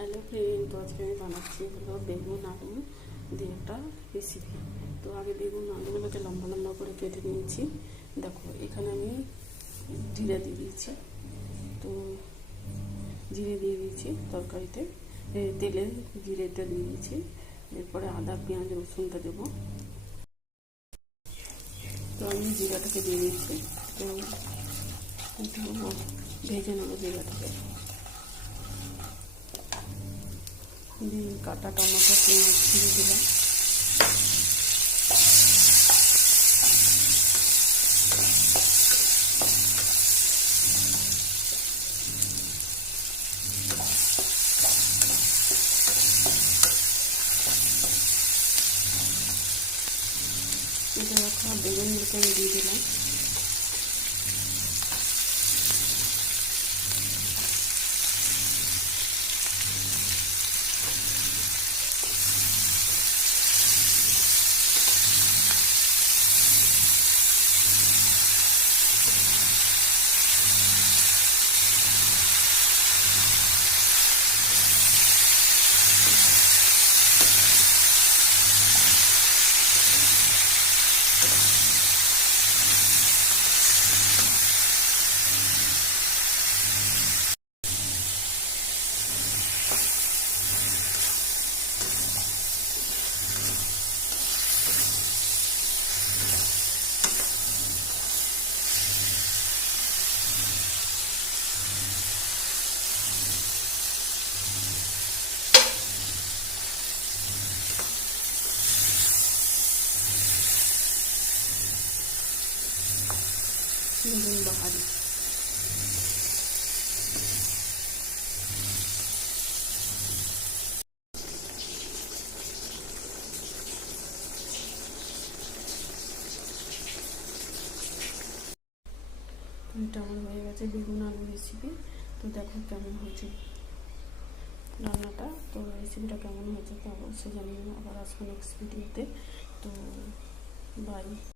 Hello friend, তো আজকে আমি বানাচ্ছি হলো বেগুন আলু দিয়ে একটা রেসিপি। তো আমি বেগুন আলুগুলোকে লম্বা লম্বা করে কেটে নিয়েছি। দেখো এখানে আমি জিরে দিয়ে দিয়েছি। তো জিরে দিয়ে দিয়েছি তরকারিতে, তেলে জিরেটা দিয়ে দিয়েছি। এরপরে আদা পেঁয়াজ রসুনটা দেবো। তো আমি জিরাটাকে দিয়ে দিয়েছি। তো একটু ভেজে নেবো জিরাটাকে। দিয়ে কাটা টমেটো পেঁয়াজ দিয়ে দিলাম। কেটে রাখা বেগুনগুলোকে আমি দিয়ে দিলাম। বেগুন বাহারি এটা আমার হয়ে গেছে বেগুন আলু রেসিপি। তো দেখো কেমন হয়েছে রান্নাটা। তো রেসিপিটা কেমন হয়েছে তা অবশ্যই জানিয়ে আবার আসবো নেক্সট ভিডিওতে। তো বাই।